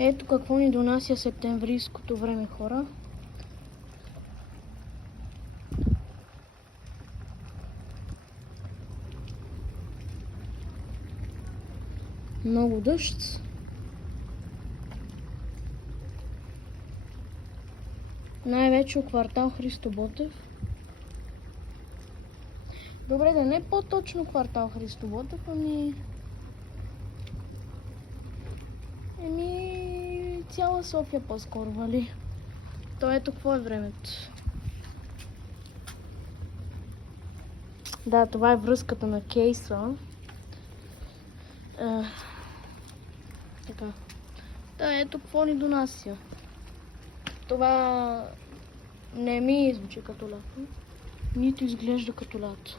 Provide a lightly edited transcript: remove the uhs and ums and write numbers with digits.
Ето какво ни донася септемврийското време, хора. Много дъжд. Най-вече от квартал Христо Ботев. Добре, да не по-точно квартал Христо Ботев, цяла София по-скоро, вали. То ето какво е времето. Да, това е връзката на кейса. Така. Да, ето какво ни донася. Това не ми звучи като лято, нито изглежда като лято.